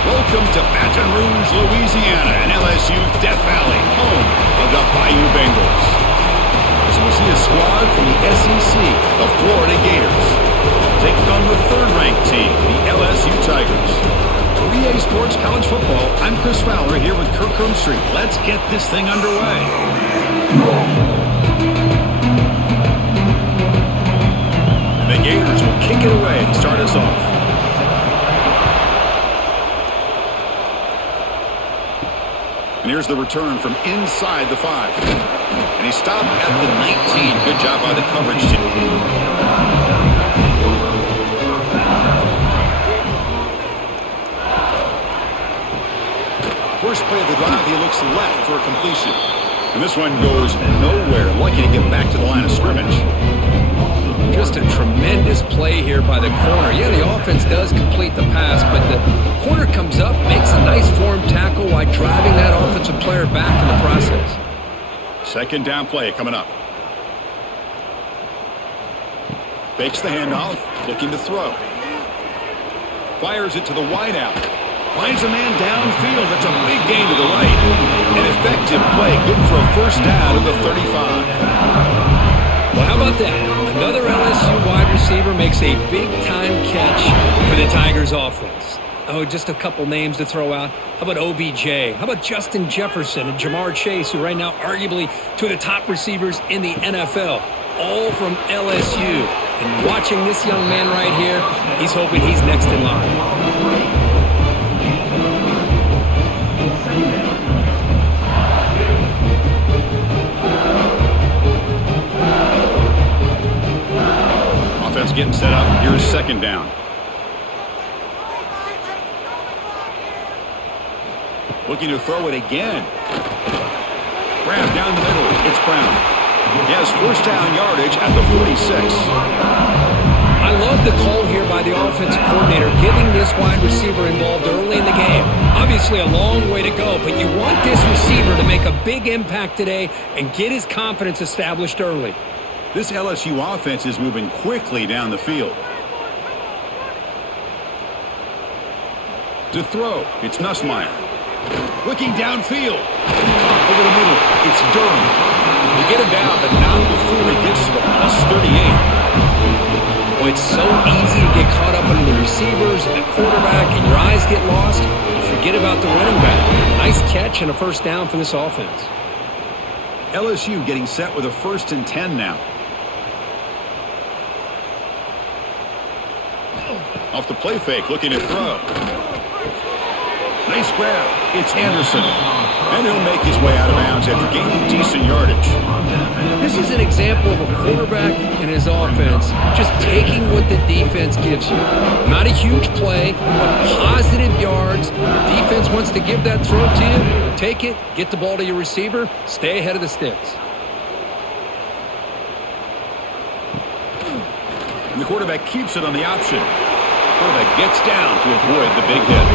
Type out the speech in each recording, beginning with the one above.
Welcome to Baton Rouge, Louisiana, and LSU's Death Valley, home of the Bayou Bengals. As we see a squad from the SEC, the Florida Gators, taking on the third-ranked team, the LSU Tigers. For EA Sports College Football, I'm Chris Fowler here with Kirk Street. Let's get this thing underway. The Gators will kick it away and start us off. And here's the return from inside the 5. And he stopped at the 19. Good job by the coverage team. First play of the drive, he looks left for a completion. And this one goes nowhere. Lucky to get back to the line of scrimmage. Just a tremendous play here by the corner. Yeah, the offense does complete the pass, but the corner comes up, makes a nice form tackle while driving that offensive player back in the process. Second down play coming up. Fakes the handoff, looking to throw. Fires it to the wideout. Finds a man downfield. That's a big gain to the right. An effective play, good for a first down at the 35. Well, how about that? Another LSU wide receiver makes a big-time catch for the Tigers offense. Oh, just a couple names to throw out. How about OBJ? How about Justin Jefferson and Jamar Chase, who right now arguably two of the top receivers in the NFL, all from LSU. And watching this young man right here, he's hoping he's next in line. Offense getting set up. Here's second down. Looking to throw it again. Grab down the middle. It's Brown. He has first down yardage at the 46. I love the call here by the offensive coordinator, getting this wide receiver involved early in the game. Obviously a long way to go, but you want this receiver to make a big impact today and get his confidence established early. This LSU offense is moving quickly down the field. To throw, it's Nussmeier. Looking downfield. Caught over the middle. It's Durham. They get him down, but not before he gets to the plus 38. Well, it's so easy to get caught up under the receivers and the quarterback, and your eyes get lost. You forget about the running back. Nice catch and a first down for this offense. LSU getting set with a 1st and 10 now. Off the play fake, looking to throw. Nice grab. It's Anderson. And he'll make his way out of bounds after gaining decent yardage. This is an example of a quarterback and his offense just taking what the defense gives you. Not a huge play, but positive yards. The defense wants to give that throw to you. Take it, get the ball to your receiver, stay ahead of the sticks. And the quarterback keeps it on the option. Quarterback gets down to avoid the big hit.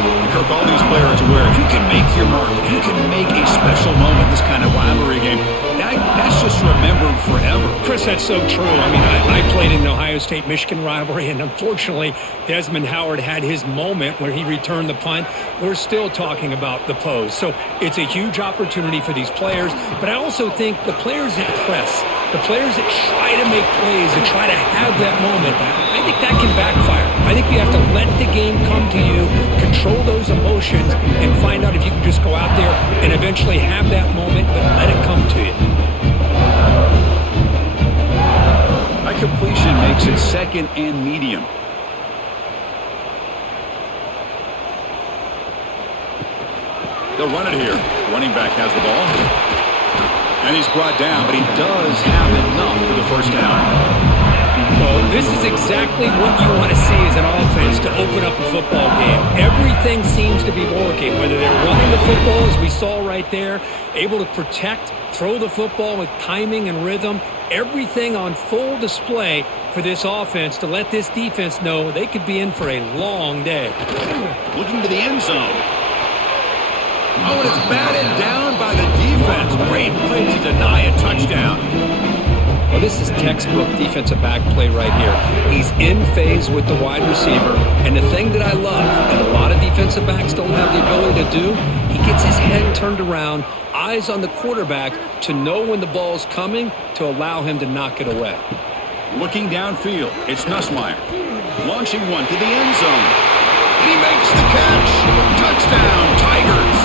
And Kirk, all these players are aware, if you can make your mark, if you can make a special moment, this kind of rivalry game, that's just remembered forever. Chris, that's so true. I mean, I played in the Ohio State-Michigan rivalry, and unfortunately, Desmond Howard had his moment where he returned the punt. We're still talking about the pose. So it's a huge opportunity for these players, but I also think the players that press, the players that try to make plays, that try to have that moment, I think that can backfire. I think you have to let the game come to you, control those emotions, and find out if you can just go out there and eventually have that moment, but let it come to you. That completion makes it 2nd and medium. They'll run it here. Running back has the ball. And he's brought down, but he does have enough for the first down. Well, this is exactly what you want to see as an offense to open up a football game. Everything seems to be working, whether they're running the football, as we saw right there, able to protect, throw the football with timing and rhythm, everything on full display for this offense to let this defense know they could be in for a long day. Looking to the end zone. Oh, and it's batted down by the defense. Great play to deny a touchdown. Well, this is textbook defensive back play right here. He's in phase with the wide receiver, and the thing that I love, and a lot of defensive defensive backs don't have the ability to do. He gets his head turned around, eyes on the quarterback to know when the ball's coming to allow him to knock it away. Looking downfield, it's Nussmeier. Launching one to the end zone. He makes the catch. Touchdown, Tigers.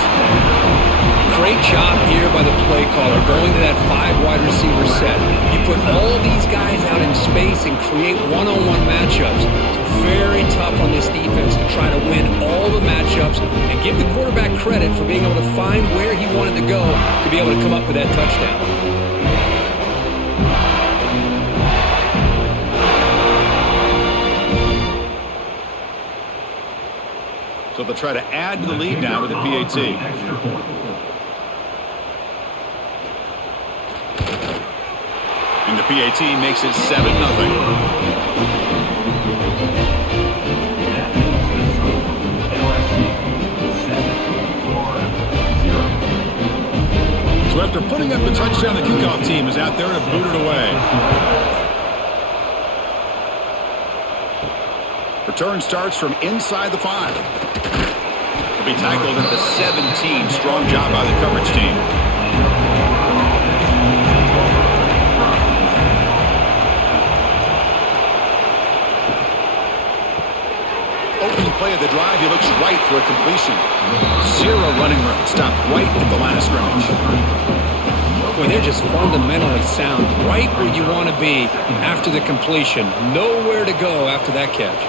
Great job here by the play caller going to that 5 wide receiver set. You put all these guys out in space and create one-on-one matchups. It's very tough on this defense to try to win all the matchups and give the quarterback credit for being able to find where he wanted to go to be able to come up with that touchdown. So they'll try to add to the lead now with the PAT. And the PAT makes it 7-0. So after putting up the touchdown, the kickoff team is out there to boot it away. Return starts from inside the 5. He'll be tackled at the 17. Strong job by the coverage team. Opening play of the drive, he looks right for a completion. 0 running room. Stopped right at the line of scrimmage. Boy, they're just fundamentally sound. Right where you want to be after the completion. Nowhere to go after that catch.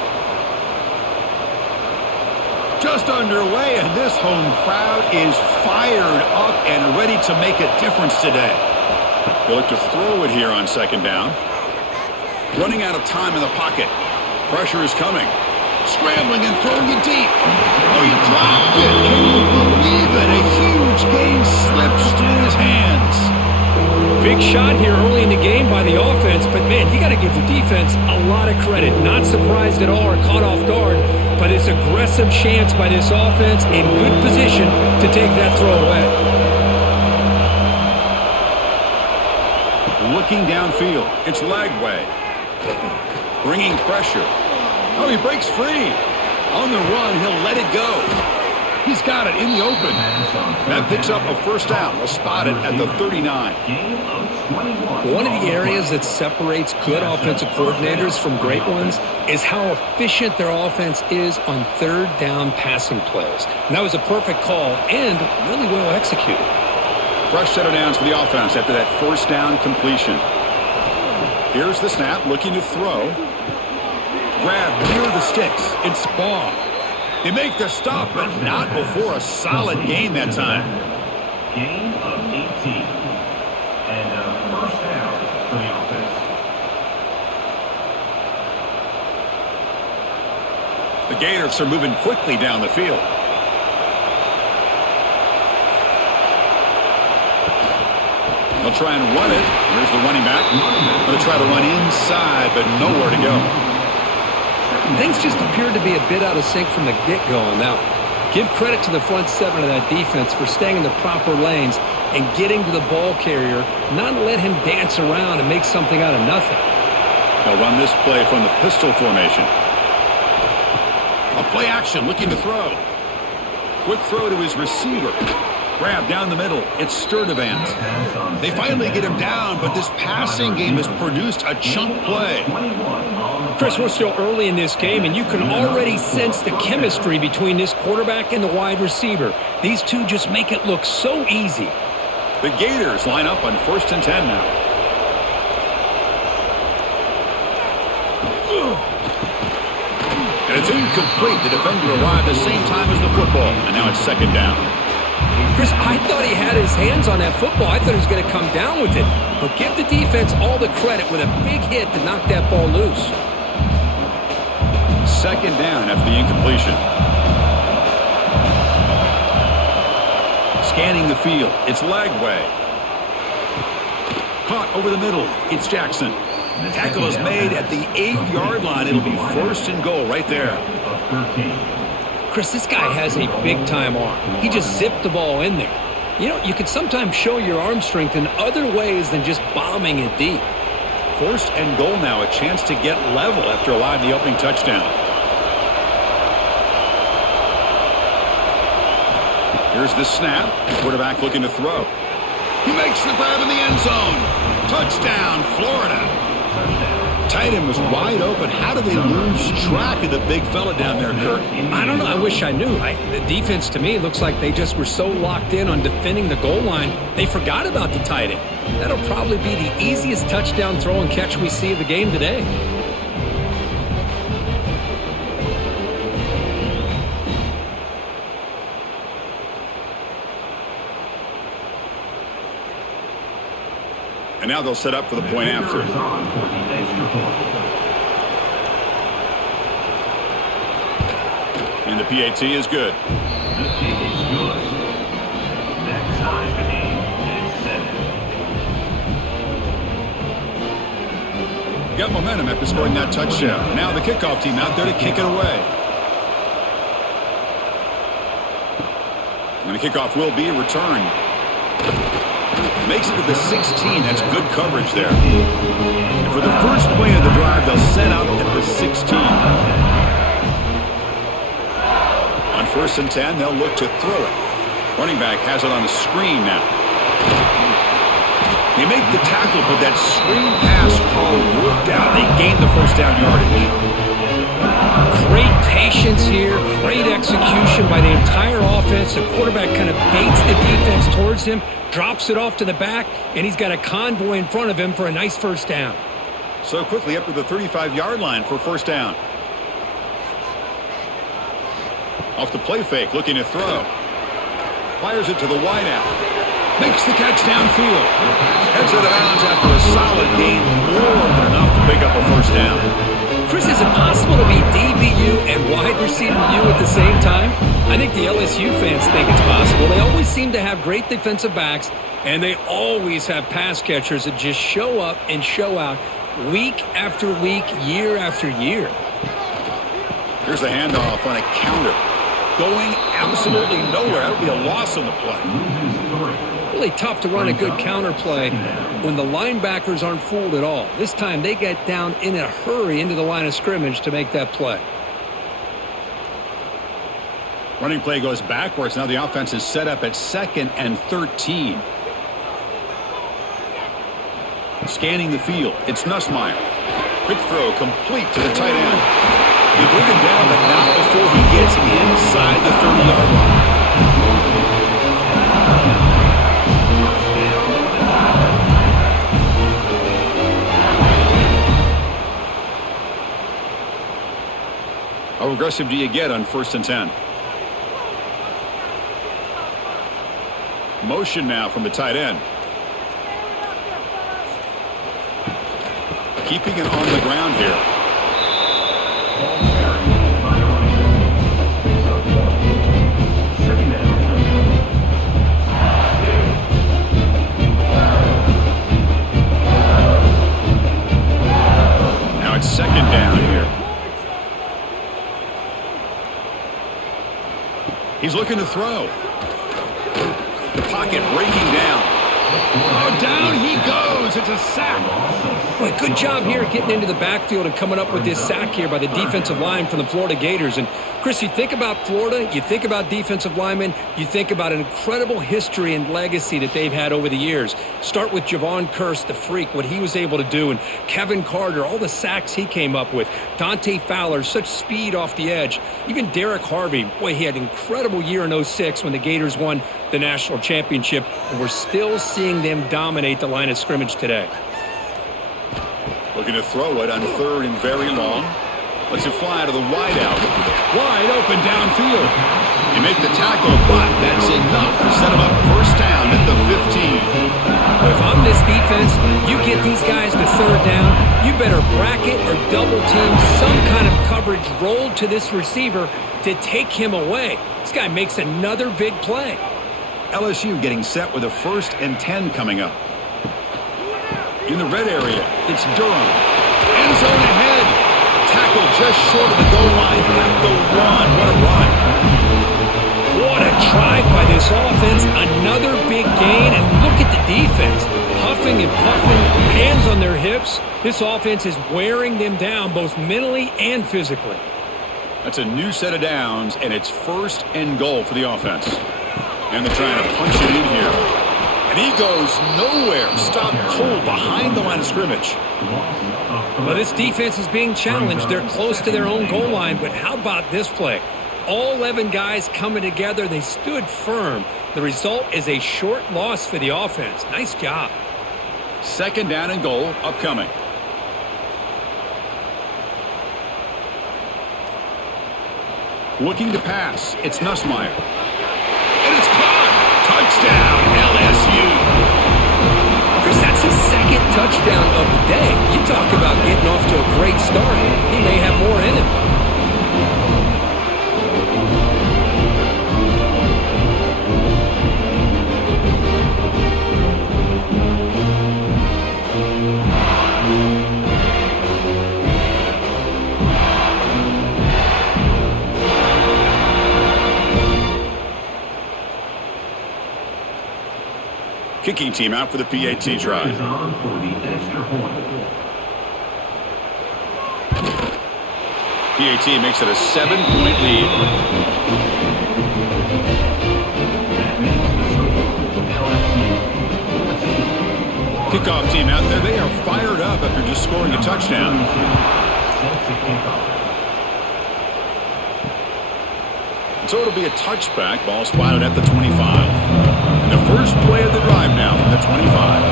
Just underway, and this home crowd is fired up and ready to make a difference today. They'll look to throw it here on 2nd down. Running out of time in the pocket. Pressure is coming. Scrambling and throwing it deep. Oh, he dropped it. Can you believe it? A huge game slips through his hands. Big shot here early in the game by the offense, but man, you got to give the defense a lot of credit. Not surprised at all or caught off guard, but it's aggressive chance by this offense in good position to take that throw away. Looking downfield, it's Lagway. Bringing pressure. Oh, he breaks free. On the run, he'll let it go. He's got it in the open. That picks up a 1st down. We'll spot it at the 39. One of the areas that separates good offensive coordinators from great ones is how efficient their offense is on 3rd down passing plays. And that was a perfect call and really well executed. Fresh set of downs for the offense after that 1st down completion. Here's the snap, looking to throw. Grab near the sticks. It's Baugh. They make the stop, but not before a solid gain that time. Gain of 18. And a 1st down for the offense. The Gators are moving quickly down the field. They'll try and run it. Here's the running back. They'll try to run inside, but nowhere to go. Things just appeared to be a bit out of sync from the get-go on that one. Give credit to the front 7 of that defense for staying in the proper lanes and getting to the ball carrier, not let him dance around and make something out of nothing. They'll run this play from the pistol formation. A play action, looking to throw. Quick throw to his receiver. Grab down the middle. It's Sturdivant. They finally get him down, but this passing game has produced a chunk play. Chris, we're still early in this game, and you can already sense the chemistry between this quarterback and the wide receiver. These two just make it look so easy. The Gators line up on 1st and 10 now. And it's incomplete. The defender arrived at the same time as the football, and now it's 2nd down. Chris, I thought he had his hands on that football. I thought he was going to come down with it. But give the defense all the credit with a big hit to knock that ball loose. 2nd down after the incompletion. Scanning the field. It's Lagway. Caught over the middle. It's Jackson. Tackle is made at the 8-yard line. It'll be 1st and goal right there. Chris, this guy has a big-time arm. He just zipped the ball in there. You know, you can sometimes show your arm strength in other ways than just bombing it deep. 1st and goal now, a chance to get level after allowing the opening touchdown. Here's the snap. Quarterback looking to throw. He makes the grab in the end zone. Touchdown, Florida. Tight end was wide open. How do they lose track of the big fella down there, Kirk? I don't know. I wish I knew. The defense, to me, looks like they just were so locked in on defending the goal line, they forgot about the tight end. That'll probably be the easiest touchdown throw and catch we see of the game today. And now they'll set up for the point after. And the PAT is good. The kick is good. Next time the game is 7. Got momentum after scoring that touchdown. Now the kickoff team out there to kick it away. And the kickoff will be returned. Makes it to the 16. That's good coverage there. And for the first play of the drive, they'll set out at the 16. On 1st and 10, they'll look to throw it. Running back has it on the screen now. They make the tackle, but that screen pass call worked out. They gained the first down yardage. Great patience here, great execution by the entire offense. The quarterback kind of baits the defense towards him, drops it off to the back, and he's got a convoy in front of him for a nice first down. So quickly up to the 35-yard line for first down. Off the play fake, looking to throw. Fires it to the wideout. Makes the catch downfield. Heads out of bounds after a solid gain, more than enough to pick up a first down. Chris, is it possible to be DBU and wide receiver U at the same time? I think the LSU fans think it's possible. They always seem to have great defensive backs, and they always have pass catchers that just show up and show out week after week, year after year. Here's a handoff on a counter. Going absolutely nowhere. That would be a loss on the play. Really tough to run a good counter play when the linebackers aren't fooled at all. This time they get down in a hurry into the line of scrimmage to make that play. Running play goes backwards. Now the offense is set up at 2nd and 13. Scanning the field. It's Nussmeier. Quick throw complete to the tight end. They bring him down, but not before he gets inside the 30-yard line. How aggressive do you get on 1st and 10? Motion now from the tight end. Keeping it on the ground here. Now it's 2nd down here. He's looking to throw. The pocket breaking down. Oh, down he goes. It's a sack. Boy, good job here getting into the backfield and coming up with this sack here by the defensive line from the Florida Gators. And, Chris, you think about Florida, you think about defensive linemen, you think about an incredible history and legacy that they've had over the years. Start with Javon Kearse, the freak, what he was able to do, and Kevin Carter, all the sacks he came up with. Dante Fowler, such speed off the edge. Even Derek Harvey, boy, he had an incredible year in 06 when the Gators won the national championship, and we're still seeing them dominate the line of scrimmage today. Looking to throw it on 3rd and very long. Lets it fly to the wideout. Wide open downfield. You make the tackle, but that's enough to set him up first down at the 15. Well, if I'm this defense, you get these guys to 3rd down, you better bracket or double team some kind of coverage rolled to this receiver to take him away. This guy makes another big play. LSU getting set with a 1st and 10 coming up. In the red area, it's Durham. End zone ahead. Tackle just short of the goal line at the 1. What a run. What a drive by this offense. Another big gain, and look at the defense. Huffing and puffing, hands on their hips. This offense is wearing them down both mentally and physically. That's a new set of downs, and it's 1st and goal for the offense. And they're trying to punch it in here. And he goes nowhere. Stop cold behind the line of scrimmage. Well, this defense is being challenged. They're close to their own goal line, but how about this play? All 11 guys coming together. They stood firm. The result is a short loss for the offense. Nice job. Second down and goal upcoming. Looking to pass. It's Nussmeier. And it's caught. Touchdown, LSU. Chris, that's his second touchdown of the day. You talk about getting off to a great start. He may have more in him. Kicking team out for the PAT try. PAT makes it a 7-point lead. Kickoff team out there. They are fired up after just scoring a touchdown. So it'll be a touchback. Ball spotted at the 25. The first play of the drive now from the 25.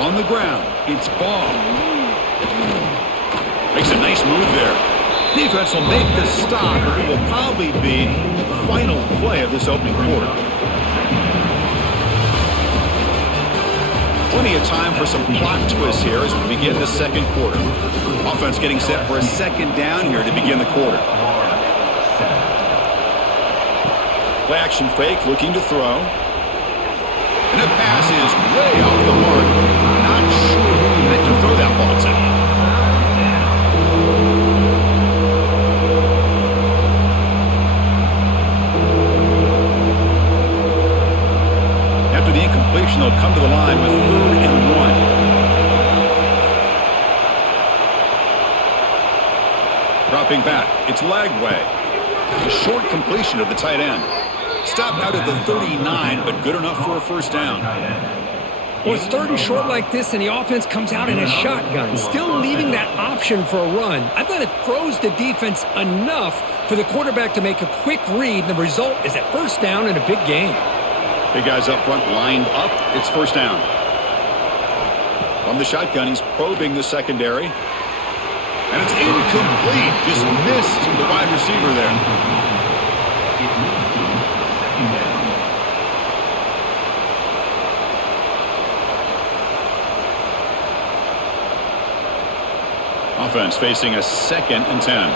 On the ground, it's Ball. Makes a nice move there. Defense will make the stop, but it will probably be the final play of this opening quarter. Plenty of time for some plot twists here as we begin the second quarter. Offense getting set for a second down here to begin the quarter. Play action fake, looking to throw. And the pass is way off the mark. Not sure who he meant to throw that ball to. After the incompletion, they'll come to the line with 3rd and 1. Dropping back, it's Lagway. A short completion of the tight end. Stopped out at the 39, but good enough for a first down. Well, it's 3rd and short like this, and the offense comes out in a shotgun, still leaving that option for a run. I thought it throws the defense enough for the quarterback to make a quick read, and the result is a first down and a big gain. Big guys up front lined up. It's first down. From the shotgun, he's probing the secondary. And it's incomplete. Just missed the wide receiver there. Offense facing a 2nd and 10.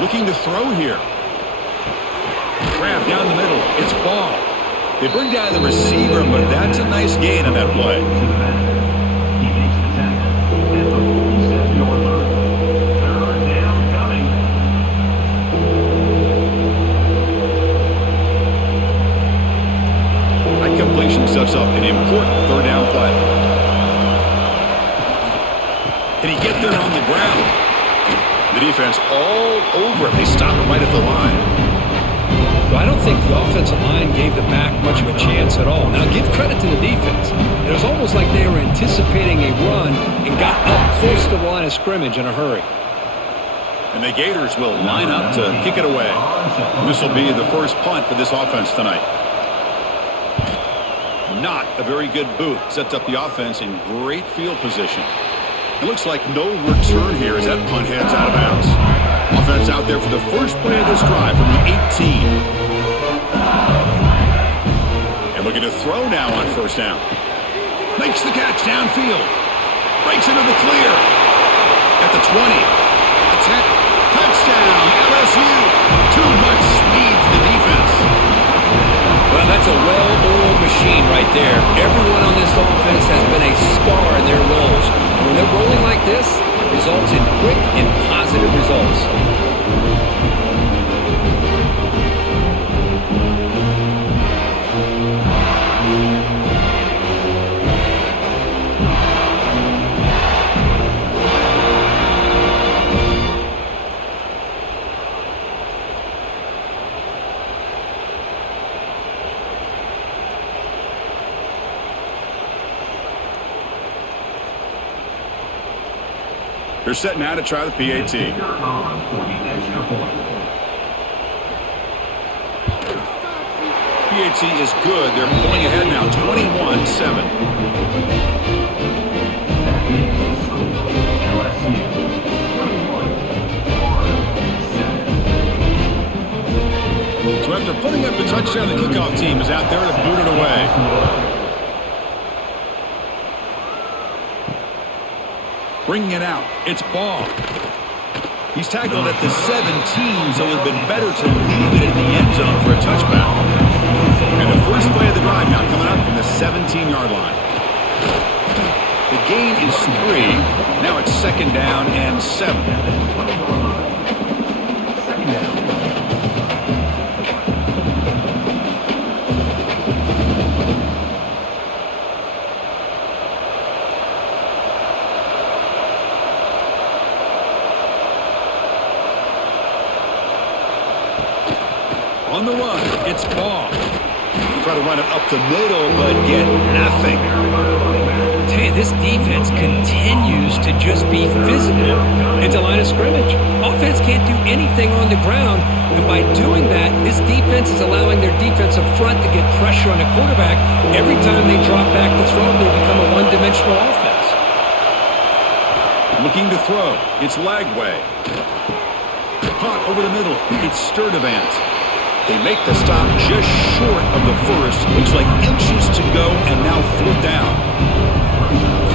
Looking to throw here. Grab down the middle. It's Ball. They bring down the receiver, but that's a nice gain on that play. That completion sets up an important 3rd down play. Can he get there on the ground? The defense all over it. They stop him right at the line. Well, I don't think the offensive line gave the back much of a chance at all. Now, give credit to the defense. It was almost like they were anticipating a run and got up close to the line of scrimmage in a hurry. And the Gators will line up to kick it away. This will be the first punt for this offense tonight. Not a very good boot. Sets up the offense in great field position. It looks like no return here as that punt heads out of bounds. Offense out there for the first play of this drive from the 18. And looking to throw now on first down. Makes the catch downfield. Breaks into the clear. At the 20. The 10. Touchdown, LSU. Too much speed for the defense. Well, that's a well-oiled machine right there. Everyone on this offense has been a star in their roles. And when they're rolling like this, it results in quick and positive results. They're set now to try the PAT. PAT is good. They're pulling ahead now, 21-7. So after putting up the touchdown, the kickoff team is out there to boot it away. Bringing it out, it's Ball. He's tackled at the 17, so it would have been better to leave it in the end zone for a touchback. And the first play of the drive now coming up from the 17-yard line. The gain is 3. Now it's 2nd down and 7. On the run, it's Ball. Try to run it up the middle, but get nothing. Hey, this defense continues to just be physical into line of scrimmage. Offense can't do anything on the ground, and by doing that, this defense is allowing their defensive front to get pressure on the quarterback. Every time they drop back to throw, they become a one-dimensional offense. Looking to throw, it's Lagway. Caught over the middle, it's Sturdivant. They make the stop just short of the first. Looks like inches to go, and now 4th down.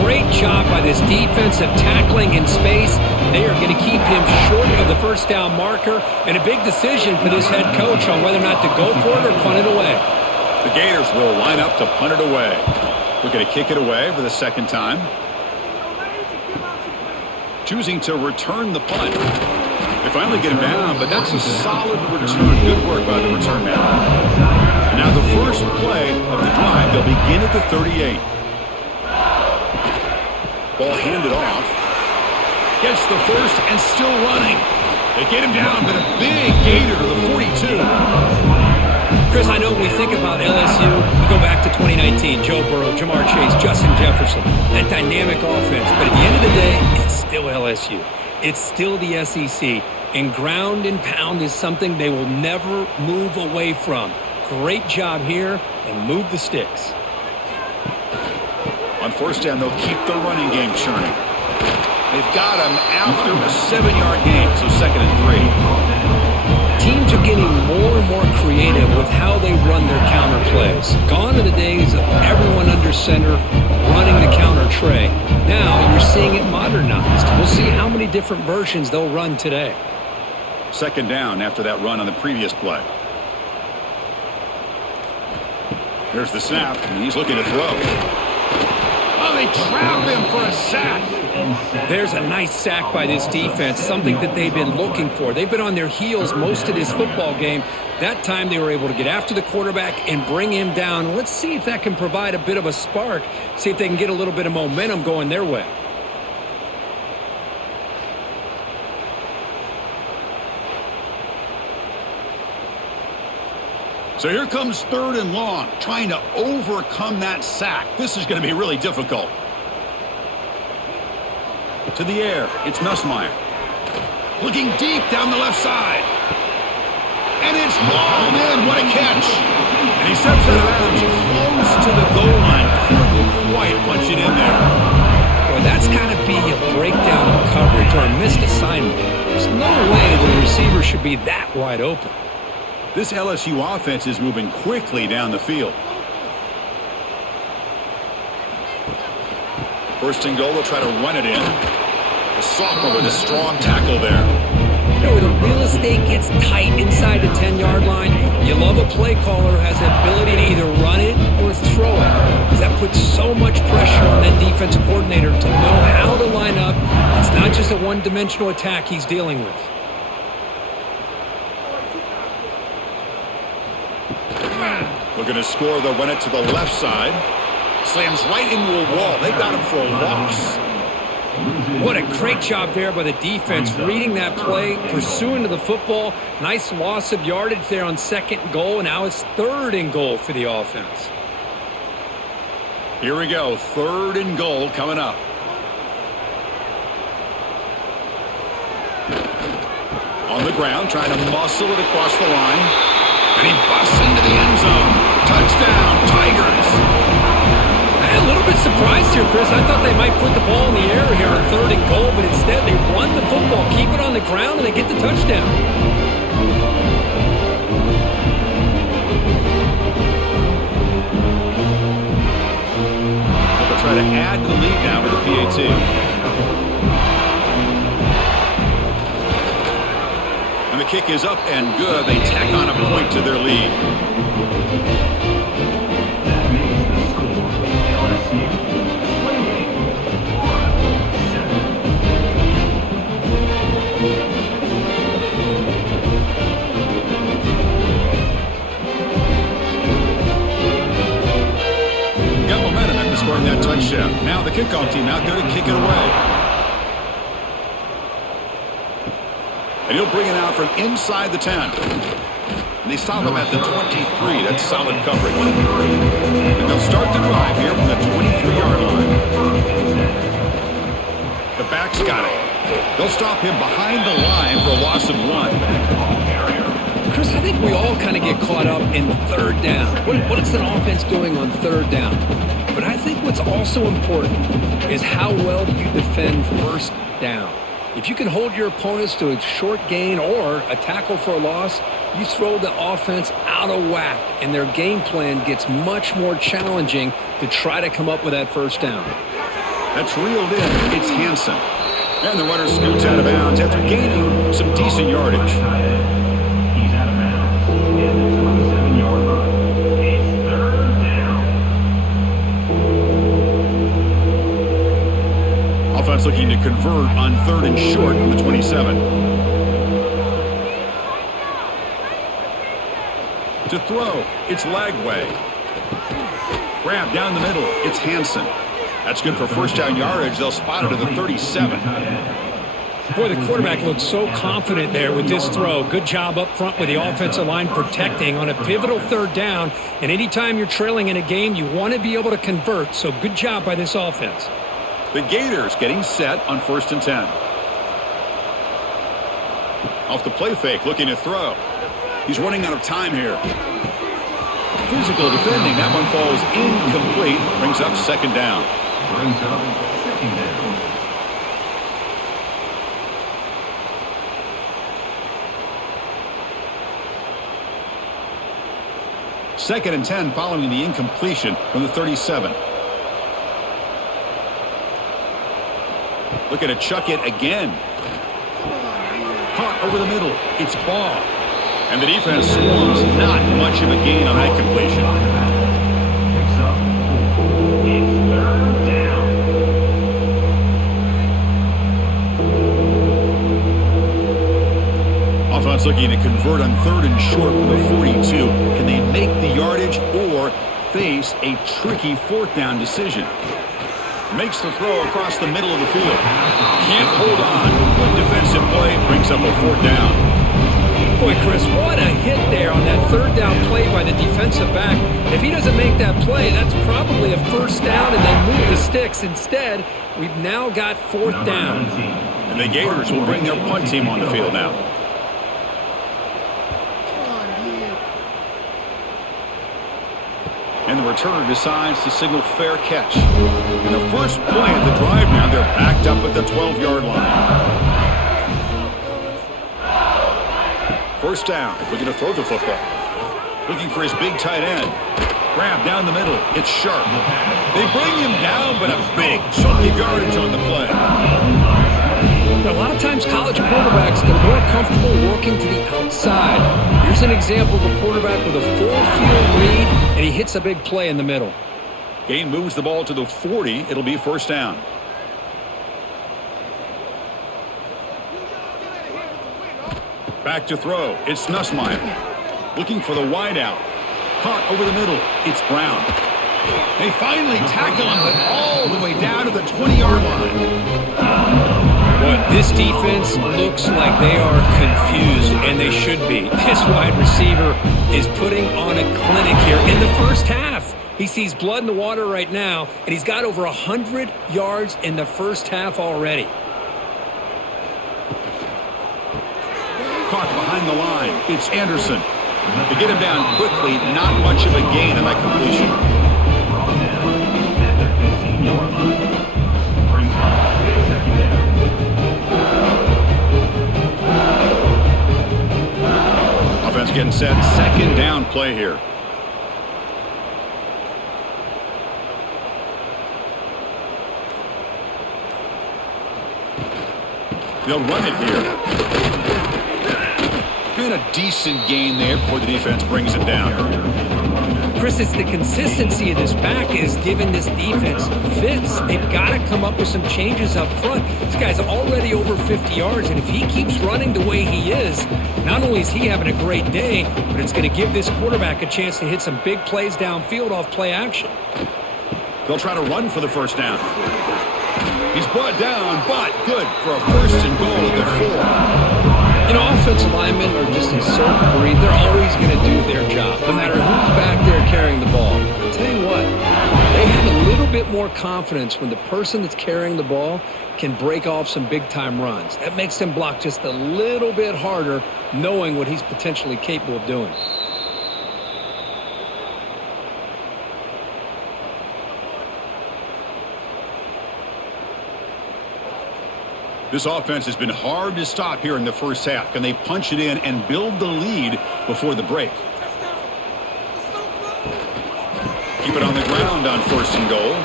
Great job by this defensive tackling in space. They are going to keep him short of the first down marker, and a big decision for this head coach on whether or not to go for it or punt it away. The Gators will line up to punt it away. They're going to kick it away for the 2nd time. Choosing to return the punt. They finally get him down, but that's a solid return. Good work by the return man. Now the first play of the drive, they'll begin at the 38. Ball handed off. Gets the first and still running. They get him down, but a big gator to the 42. Chris, I know when we think about LSU, we go back to 2019, Joe Burrow, Jamar Chase, Justin Jefferson, that dynamic offense. But at the end of the day, it's still LSU. It's still the SEC, and ground and pound is something they will never move away from. Great job here, and move the sticks. On 1st down, they'll keep the running game churning. They've got him after a 7-yard gain, so 2nd and 3. Teams are getting more and more creative with how they run their counter plays. Gone are the days of everyone under center running the counter tray. Now you're seeing it modernized. We'll see how many different versions they'll run today. 2nd down after that run on the previous play. Here's the snap, and he's looking to throw. Oh, they trap him for a sack. There's a nice sack by this defense, something that they've been looking for. They've been on their heels most of this football game. That time they were able to get after the quarterback and bring him down. Let's see if that can provide a bit of a spark, see if they can get a little bit of momentum going their way. So here comes 3rd and long, trying to overcome that sack. This is going to be really difficult. To the air, it's Nussmeier. Looking deep down the left side. And it's hauled in. What a catch. And he steps out of bounds close to the goal line. Couldn't quite punch it in there. Well, that's got to be a breakdown in coverage or a missed assignment. There's no way the receiver should be that wide open. This LSU offense is moving quickly down the field. 1st and goal, they'll try to run it in. The sophomore with a strong tackle there. You know, when the real estate gets tight inside the 10-yard line, you love a play caller who has the ability to either run it or throw it, because that puts so much pressure on that defensive coordinator to know how to line up. It's not just a one-dimensional attack he's dealing with. Looking to score, they'll run it to the left side. Slams right into a wall. They got him for a loss. What a great job there by the defense, reading that play, pursuing to the football. Nice loss of yardage there on 2nd goal, and now it's 3rd and goal for the offense. Here we go, 3rd and goal coming up. On the ground, trying to muscle it across the line. And he busts into the end zone. Touchdown, Tigers. A little bit surprised here, Chris. I thought they might put the ball in the air here on 3rd and goal, but instead they run the football, keep it on the ground, and they get the touchdown. They'll try to add to the lead now with the PAT. And the kick is up and good. They tack on a point to their lead. That makes the score LSU 28. Got momentum after scoring that touchdown. Now the kickoff team out there to kick it away. And he'll bring it out from inside the 10. And they stop him at the 23. That's solid coverage. And they'll start the drive here from the 23-yard line. The back's got it. They'll stop him behind the line for a loss of 1. Chris, I think we all kind of get caught up in 3rd down. What is an offense doing on 3rd down? But I think what's also important is how well you defend 1st down. If you can hold your opponents to a short gain or a tackle for a loss, you throw the offense out of whack, and their game plan gets much more challenging to try to come up with that 1st down. That's reeled in. It's Hansen. And the runner scoots out of bounds after gaining some decent yardage. He's out of bounds at the 27-yard line. It's 3rd down. Offense looking to convert on 3rd and short from the 27. To throw, it's Lagway. Grab down the middle, it's Hansen. That's good for 1st down yardage. They'll spot it at the 37. Boy, the quarterback looks so confident there with this throw. Good job up front with the offensive line protecting on a pivotal 3rd down. And anytime you're trailing in a game, you want to be able to convert. So good job by this offense. The Gators getting set on 1st and 10. Off the play fake, looking to throw. He's running out of time here. Physical defending. That one falls incomplete. Brings up 2nd down. Brings up 2nd down. Second and 10 following the incompletion from the 37. Looking to chuck it again. Caught over the middle. It's Baugh. And the defense swarms. Not much of a gain on that completion. Picks up 4. It's 3rd down. Offense looking to convert on 3rd and short from the 42. Can they make the yardage or face a tricky 4th down decision? Makes the throw across the middle of the field. Can't hold on. Good defensive play. Brings up a 4th down. Boy, Chris, what a hit there on that 3rd down play by the defensive back. If he doesn't make that play, that's probably a 1st down, and they move the sticks. Instead, we've now got 4th down. And the Gators will bring their punt team on the field now. And the returner decides to signal fair catch. And the first play of the drive now, they're backed up at the 12-yard line. 1st down, looking to throw the football. Looking for his big tight end. Grab down the middle, it's Sharp. They bring him down, but a big chunk of yardage on the play. A lot of times college quarterbacks get more comfortable working to the outside. Here's an example of a quarterback with a full field read, and he hits a big play in the middle. Gain moves the ball to the 40. It'll be 1st down. Back to throw. It's Nussmeier. Looking for the wideout. Caught over the middle. It's Brown. They finally tackle him, but all the way down to the 20-yard line. Boy, this defense looks like they are confused, and they should be. This wide receiver is putting on a clinic here in the 1st half. He sees blood in the water right now, and he's got over 100 yards in the 1st half already. Caught behind the line. It's Anderson. To get him down quickly, not much of a gain on that completion. Brought down at the 15-yard line. Brings up second down. Offense getting set. Second down play here. They'll run it here. And a decent gain there before the defense brings it down. Chris, it's the consistency of this back is giving this defense fits. They've got to come up with some changes up front. This guy's already over 50 yards, and if he keeps running the way he is, not only is he having a great day, but it's going to give this quarterback a chance to hit some big plays downfield off play action. They'll try to run for the first down. He's brought down, but good for a first and goal at the 4. You know, offensive linemen are just a certain breed. They're always going to do their job, no matter who's back there carrying the ball. I'll tell you what, they have a little bit more confidence when the person that's carrying the ball can break off some big-time runs. That makes them block just a little bit harder, knowing what he's potentially capable of doing. This offense has been hard to stop here in the first half. Can they punch it in and build the lead before the break? Keep it on the ground on first and goal.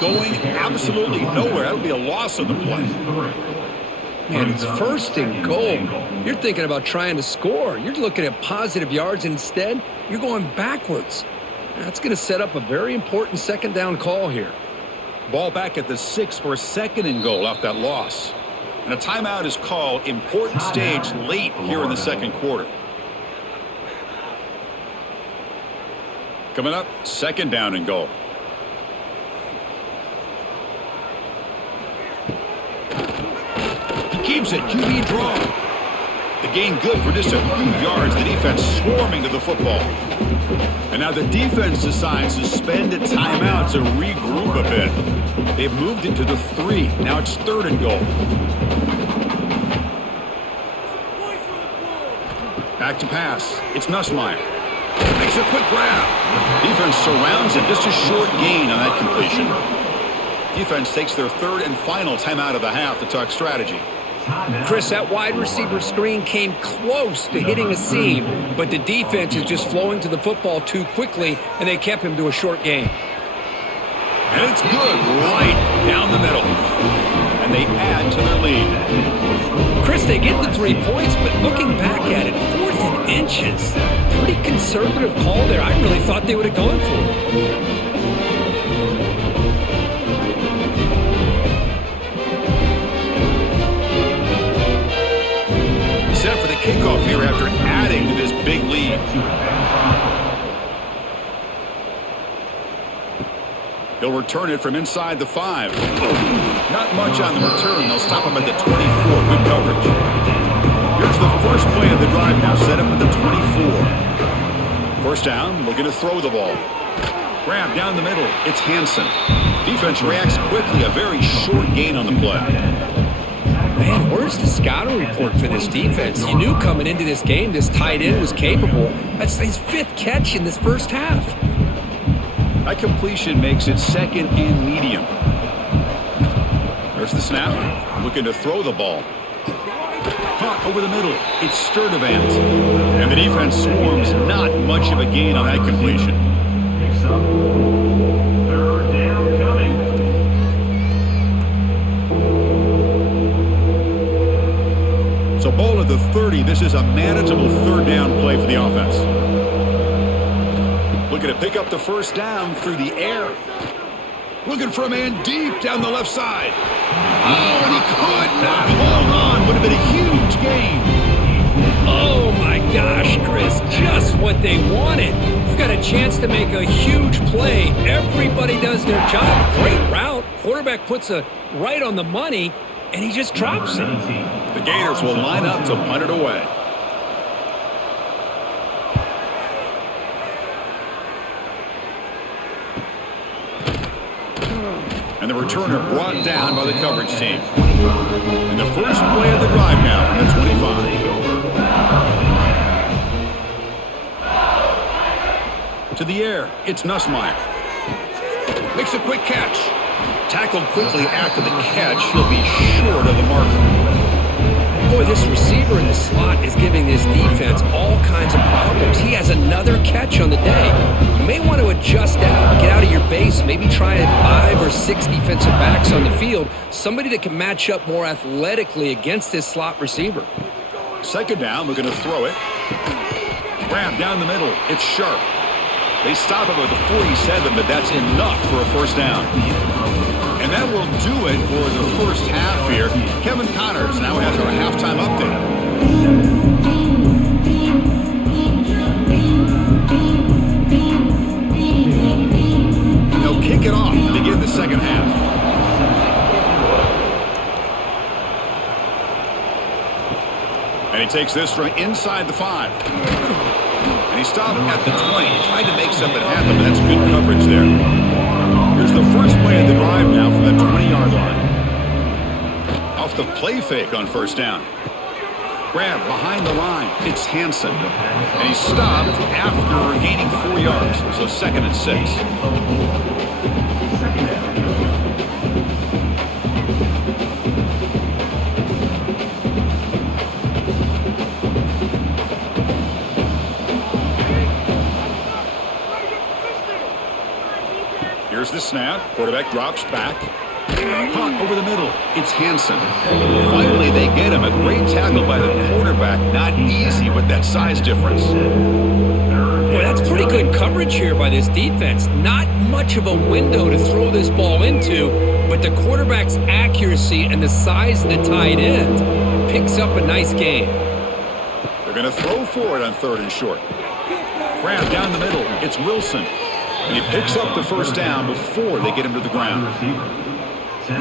Going absolutely nowhere. That'll be a loss of the play. Man, it's first and goal. You're thinking about trying to score. You're looking at positive yards. Instead, you're going backwards. That's going to set up a very important second down call here. Ball back at the 6 for a second and goal off that loss. And a timeout is called. Important stage late here in the second quarter. Coming up, second down and goal. He keeps it. QB draw. The gain good for just a few yards. The defense swarming to the football. And now the defense decides to spend a timeout to regroup a bit. They've moved it to the 3. Now it's third and goal. Back to pass. It's Nussmeier. Makes a quick grab. Defense surrounds him. Just a short gain on that completion. Defense takes their third and final timeout of the half to talk strategy. Chris, that wide receiver screen came close to hitting a seam, but the defense is just flowing to the football too quickly, and they kept him to a short gain. And it's good right down the middle. And they add to their lead. Chris, they get the 3 points, but looking back at it, 4th and inches. Pretty conservative call there. I really thought they would have gone for it. Set for the kickoff here after adding to this big lead. He'll return it from inside the 5. Not much on the return. They'll stop him at the 24. Good coverage. Here's the first play of the drive now, set up at the 24. First down, looking to throw the ball. Grab down the middle. It's Hansen. Defense reacts quickly. A very short gain on the play. Man, where's the scouting report for this defense? You knew coming into this game this tight end was capable. That's his 5th catch in this first half. That completion makes it second and medium. There's the snap. Looking to throw the ball. Caught over the middle. It's Sturdivant. And the defense swarms. Not much of a gain on that completion. Picks up. Third down coming. So ball at the 30. This is a manageable third down play for the offense. Looking to pick up the first down through the air. Looking for a man deep down the left side. Oh, and he could not hold on. Would have been a huge gain. Oh, my gosh, Chris. Just what they wanted. You've got a chance to make a huge play. Everybody does their job. Great route. Quarterback puts it right on the money, and he just drops it. The Gators will line up to punt it away. And the returner brought down by the coverage team. And the first play of the drive now from the 25. To the air, it's Nussmeier. Makes a quick catch. Tackled quickly after the catch, he'll be short of the marker. Boy, this receiver in the slot is giving this defense all kinds of problems. He has another catch on the day. You may want to adjust out, get out of your base, maybe try 5 or 6 defensive backs on the field, somebody that can match up more athletically against this slot receiver. Second down, we're going to throw it. Grab down the middle, it's Sharp. They stop him at the 47, but that's enough for a first down. And that will do it for the first half here. Kevin Connors now has our halftime update. They'll kick it off to begin the second half. And he takes this from inside the 5. And he stopped at the 20, trying to make something happen, but that's good coverage there. Here's the first play of the drive now from the 20-yard line. Off the play fake on first down. Grab behind the line. It's Hansen. And he stopped after gaining 4 yards. So second and 6. Here's the snap. Quarterback drops back. Caught over the middle. It's Hansen. Finally, they get him. A great tackle by the quarterback. Not easy with that size difference. Boy, that's pretty good coverage here by this defense. Not much of a window to throw this ball into, but the quarterback's accuracy and the size of the tight end picks up a nice gain. They're going to throw for it on 3rd and short. Grab down the middle. It's Wilson. And he picks up the first down before they get him to the ground.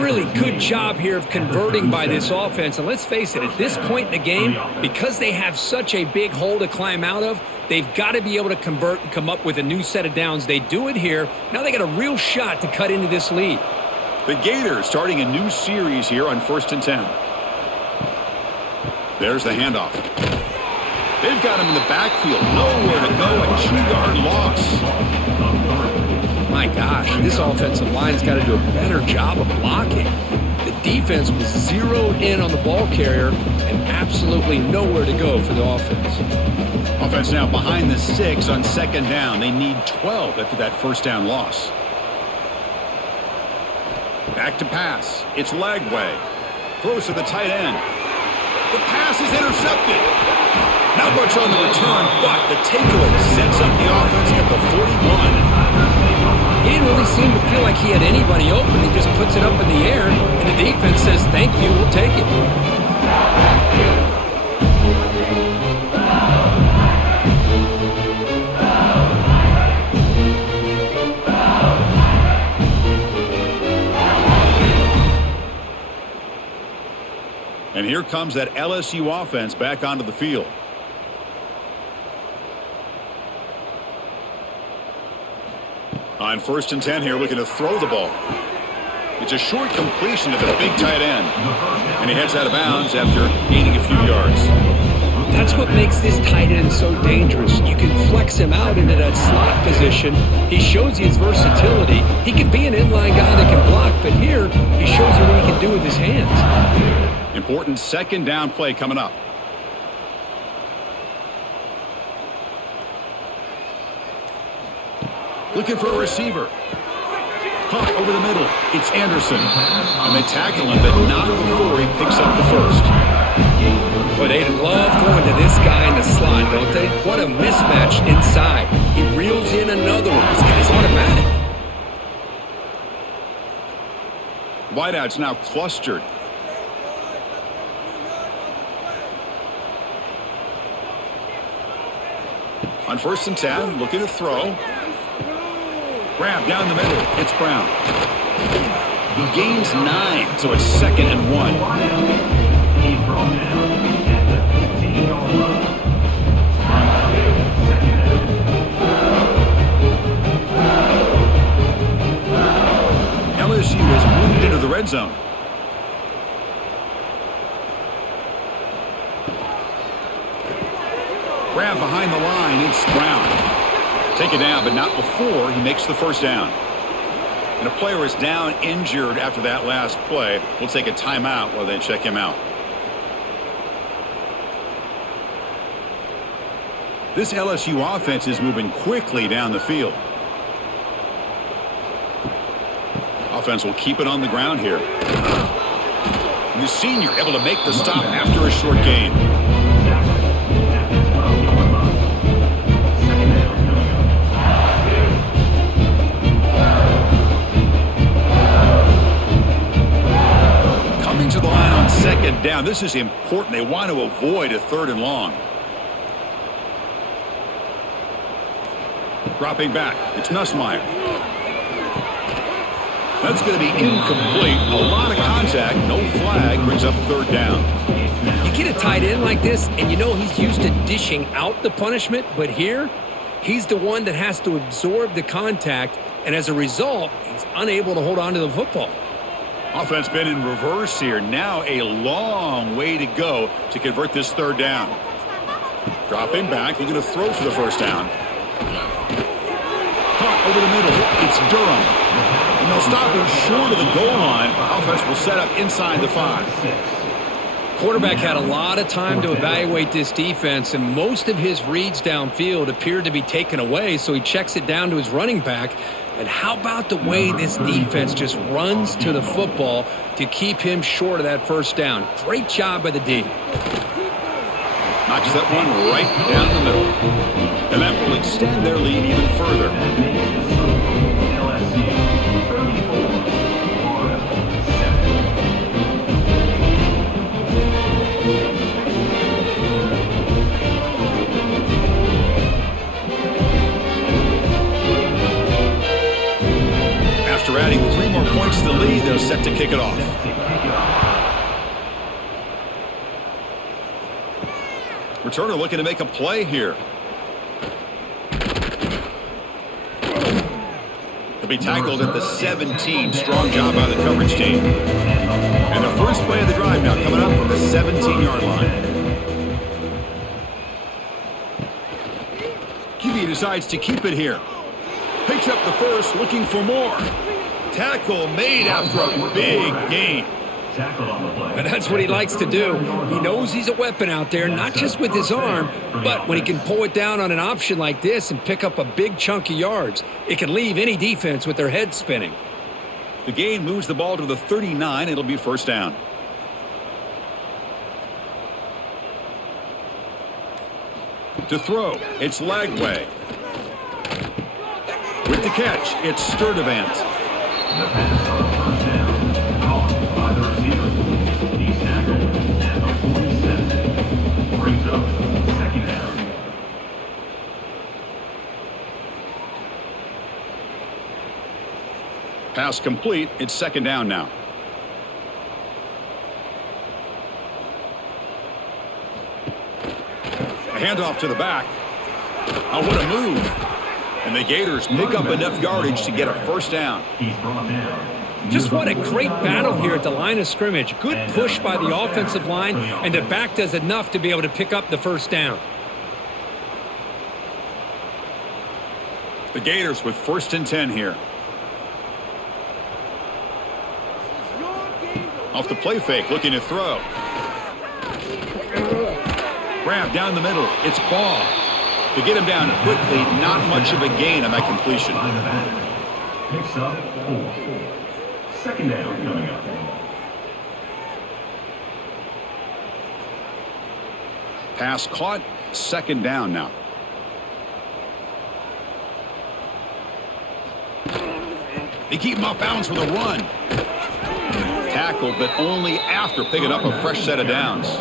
Really good job here of converting by this offense. And let's face it, at this point in the game, because they have such a big hole to climb out of, they've got to be able to convert and come up with a new set of downs. They do it here. Now they got a real shot to cut into this lead. The Gators starting a new series here on 1st and 10. There's the handoff. They've got him in the backfield. Nowhere to go. A 2-yard loss. My gosh, this offensive line's got to do a better job of blocking. The defense was zeroed in on the ball carrier and absolutely nowhere to go for the offense. Offense now behind the 6 on 2nd down. They need 12 after that first down loss. Back to pass. It's Lagway. Throws to the tight end. The pass is intercepted. Not much on the return, but the takeaway sets up the offense at the 41. He didn't really seem to feel like he had anybody open. He just puts it up in the air, and the defense says, thank you, we'll take it. And here comes that LSU offense back onto the field. On 1st and 10 here, looking to throw the ball. It's a short completion to the big tight end. And he heads out of bounds after gaining a few yards. That's what makes this tight end so dangerous. You can flex him out into that slot position. He shows you his versatility. He can be an inline guy that can block, but here he shows you what he can do with his hands. Important 2nd down play coming up. Looking for a receiver. Caught over the middle. It's Anderson. And they tackle him, but not before he picks up the first. But they love going to this guy in the slot, don't they? What a mismatch inside. He reels in another one. This guy's automatic. Wideout's now clustered. On 1st and 10, looking to throw. Grab down the middle. It's Brown. He gains 9, so it's 2nd and 1. He's brought down at the 15-yard line. LSU has moved into the red zone. Grab behind the line. It's Brown. Take it down, but not before he makes the first down. And a player is down injured after that last play. We'll take a timeout while they check him out. This LSU offense is moving quickly down the field. Offense will keep it on the ground here. And the senior able to make the stop after a short gain. Coming to the line on second down. This is important. They want to avoid a 3rd and long. Dropping back. It's Nussmeier. That's going to be incomplete. A lot of contact. No flag. Brings up 3rd down. You get a tight end like this, and you know he's used to dishing out the punishment, but here, he's the one that has to absorb the contact, and as a result, he's unable to hold on to the football. Offense been in reverse here. Now a long way to go to convert this 3rd down. Dropping back. Looking to throw for the first down. Caught over the middle. It's Durham. And they'll stop him short of the goal line. Offense will set up inside the 5. Quarterback had a lot of time to evaluate this defense, and most of his reads downfield appeared to be taken away, so he checks it down to his running back. And how about the way this defense just runs to the football to keep him short of that first down? Great job by the D. Knocks that one right down the middle. And that will extend their lead even further. LSU 34. After adding 3 more points to the lead, they're set to kick it off. Returner looking to make a play here. He'll be tackled at the 17. Strong job by the coverage team. And the first play of the drive now coming up from the 17-yard line. QB decides to keep it here. Picks up the first, looking for more. Tackle made after a big gain. And that's what he likes to do. He knows he's a weapon out there, not just with his arm, but when he can pull it down on an option like this and pick up a big chunk of yards, it can leave any defense with their head spinning. The gain moves the ball to the 39. It'll be first down. To throw, it's Lagway. With the catch, it's Sturdivant. The pass on first down. Caught by the receiver. He's tackled at the 47. Brings up 2nd down. Pass complete. It's 2nd down now. A handoff to the back. Oh, what a move. And the Gators pick up enough yardage to get a first down. He's brought down. Just what a great battle here at the line of scrimmage. Good push by the offensive line, and the back does enough to be able to pick up the first down. The Gators with 1st and 10 here. Off the play fake, looking to throw. Grab down the middle. It's Ball. To get him down quickly, not much of a gain on that completion. By the back. Picks up 4. 2nd down coming up. Pass caught. 2nd down now. They keep him off balance with a run. Tackled, but only after picking up a fresh set of downs.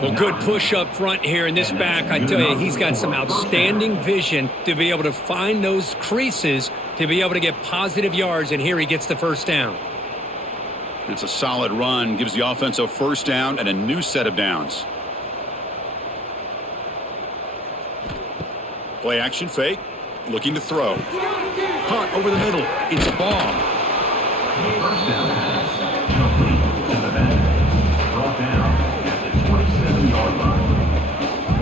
Well, good push up front here in this back. I tell you, he's got some outstanding vision to be able to find those creases to be able to get positive yards, and here he gets the first down. It's a solid run. Gives the offense a first down and a new set of downs. Play action fake. Looking to throw. Caught over the middle. It's Ball. First down pass. Complete to the back. Brought down at the 27-yard line.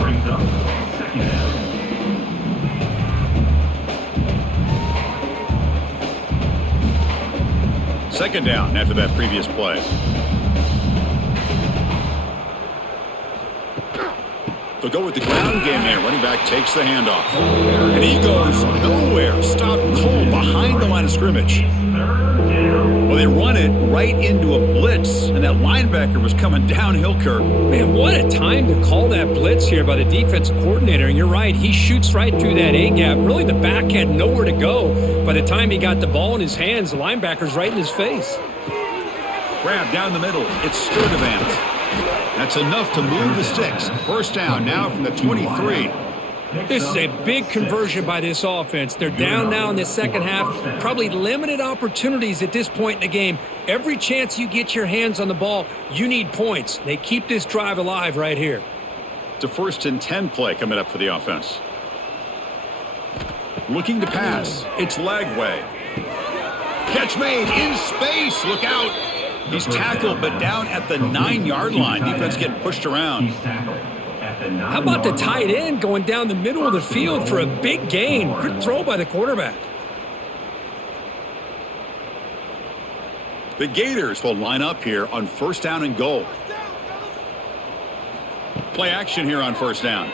Brings up 2nd down. Second down after that previous play. They'll go with the ground game here. Running back takes the handoff. And he goes nowhere. Stop cold behind the line of scrimmage. Well, they run it right into a blitz, and that linebacker was coming downhill, Kirk. Man, what a time to call that blitz here by the defensive coordinator. And you're right, he shoots right through that A-gap. Really, the back had nowhere to go. By the time he got the ball in his hands, the linebacker's right in his face. Grab down the middle. It's Sturdivant. That's enough to move the sticks. First down now from the 23. This is a big conversion by this offense. They're down now in the second half. Probably limited opportunities at this point in the game. Every chance you get your hands on the ball, you need points. They keep this drive alive right here. It's a 1st and 10 play coming up for the offense. Looking to pass. It's Lagway. Catch made in space. Look out. He's tackled, but down at the 9-yard line. Defense getting pushed around. How about the tight end going down the middle of the field for a big gain? Good throw by the quarterback. The Gators will line up here on 1st down and goal. Play action here on 1st down.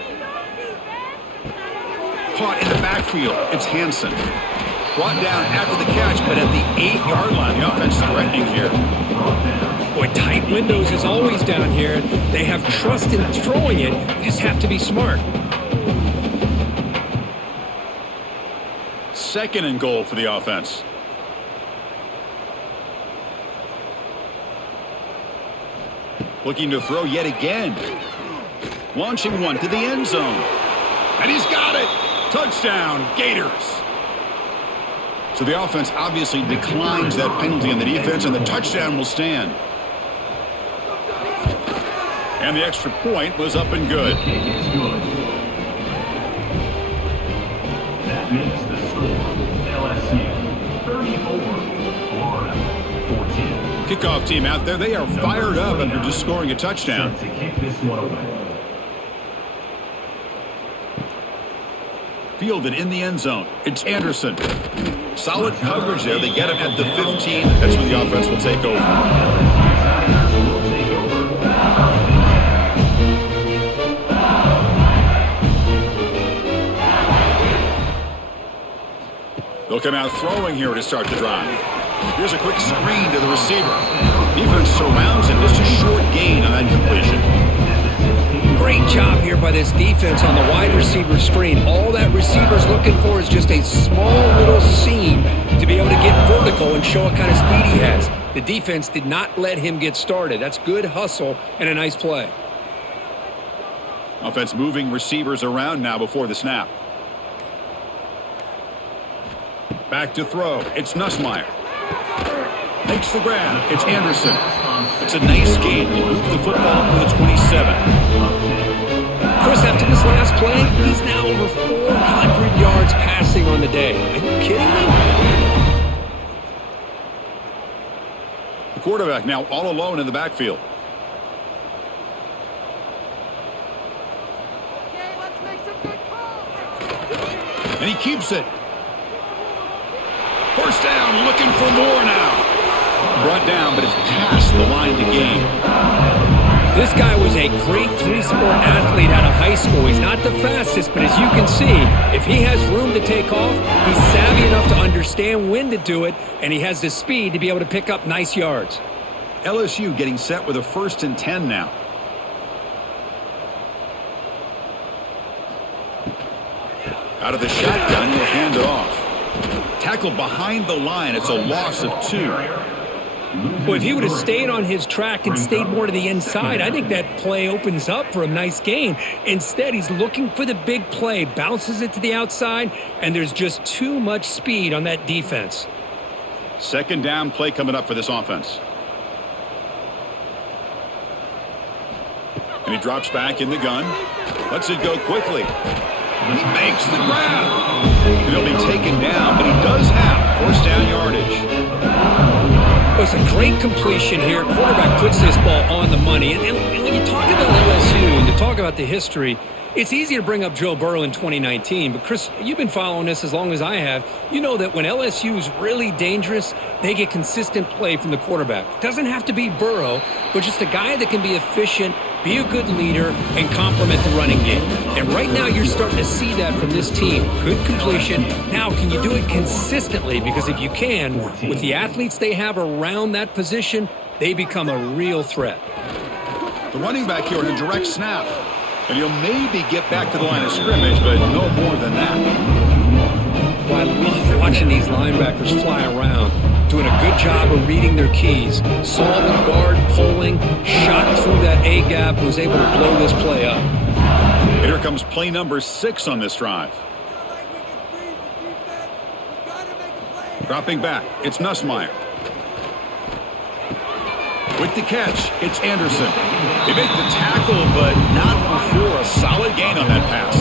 Caught in the backfield. It's Hansen. Brought down after the catch, but at the 8-yard line. The offense threatening here. Boy, tight windows is always down here. They have trust in throwing it. You just have to be smart. 2nd and goal for the offense. Looking to throw yet again. Launching one to the end zone. And he's got it. Touchdown, Gators. So the offense obviously declines that penalty on the defense, and the touchdown will stand. And the extra point was up and good. Kick is good. That makes the score LSU 34, Florida 14. Kickoff team out there, they are fired up after just scoring a touchdown. To kick this one away. Fielded in the end zone. It's Anderson. Solid coverage there. They get him at the 15. That's when the offense will take over. They'll come out throwing here to start the drive. Here's a quick screen to the receiver. Defense surrounds him. Just a short gain on that completion. Great job here by this defense on the wide receiver screen. All that receiver's looking for is just a small little seam to be able to get vertical and show what kind of speed he has. The defense did not let him get started. That's good hustle and a nice play. Offense moving receivers around now before the snap. Back to throw. It's Nussmeier. Makes the grab. It's Anderson. It's a nice gain. He moves the football up to the 27. Chris, after this last play, he's now over 400 yards passing on the day. Are you kidding me? The quarterback now all alone in the backfield. Okay, let's make some good calls. And he keeps it. First down, looking for more now. Brought down, but it's past the line to gain. This guy was a great three-sport athlete out of high school. He's not the fastest, but as you can see, if he has room to take off, he's savvy enough to understand when to do it, and he has the speed to be able to pick up nice yards. LSU getting set with a 1st and 10 now. Out of the shotgun, he'll hand it off. Tackled behind the line. It's a loss of 2. Well, if he would have stayed on his track and stayed more to the inside, I think that play opens up for a nice gain. Instead, he's looking for the big play, bounces it to the outside, and there's just too much speed on that defense. 2nd down play coming up for this offense. And he drops back in the gun. Lets it go quickly. He makes the grab. And he'll be taken down, but he does have 1st down yardage. Well, it's a great completion here. Quarterback puts this ball on the money. And when you talk about LSU and you talk about the history, It's easy to bring up Joe Burrow in 2019, but Chris, you've been following this as long as I have. You know that when LSU is really dangerous, they get consistent play from the quarterback. Doesn't have to be Burrow, but just a guy that can be efficient, be a good leader, and complement the running game. And right now you're starting to see that from this team. Good completion. Now, can you do it consistently? Because if you can, with the athletes they have around that position, they become a real threat. The running back here in a direct snap. And he'll maybe get back to the line of scrimmage, but no more than that. Well, I love watching these linebackers fly around, doing a good job of reading their keys. Saw the guard pulling, shot through that A-gap, was able to blow this play up. Here comes play number 6 on this drive. Dropping back, it's Nussmeier. With the catch, it's Anderson. They make the tackle, but not before a solid gain on that pass.